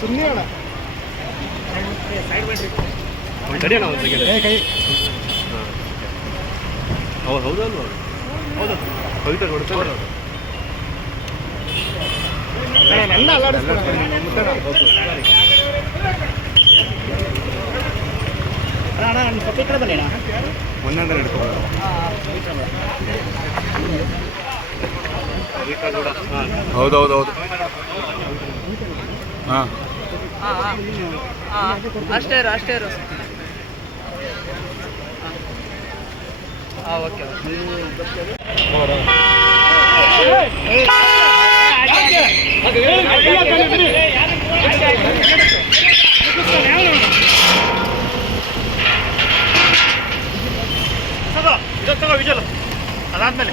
ಸುಮ್ಮನೆ ಅಲ್ಲ ತಡಿಯೋಣ ಒಂದು ಸೆಕೆಂಡ್. ಕೈ ಹೌದಲ್ವ? ಹೌದು ಕವಿತಾ ನೋಡ್ತಾರೆ ಎಲ್ಲ ಅಲ್ಲಾಡಿಸ್ತಾರೆ ಅಣ್ಣ ನನ್ನ ಸ್ವಲ್ಪ ಈ ಕಡೆ ಬನ್ನಿ ಅಣ್ಣ. ಒಂದೊಂದೇ ಹಿಡ್ಕೊಬೋದು. ಹೌದೌದೌದು. ಹಾಂ ಅಷ್ಟೇ ಇರು ಹಾಂ ಓಕೆ ವಿಜಲ್ ಅದಾದ್ಮೇಲೆ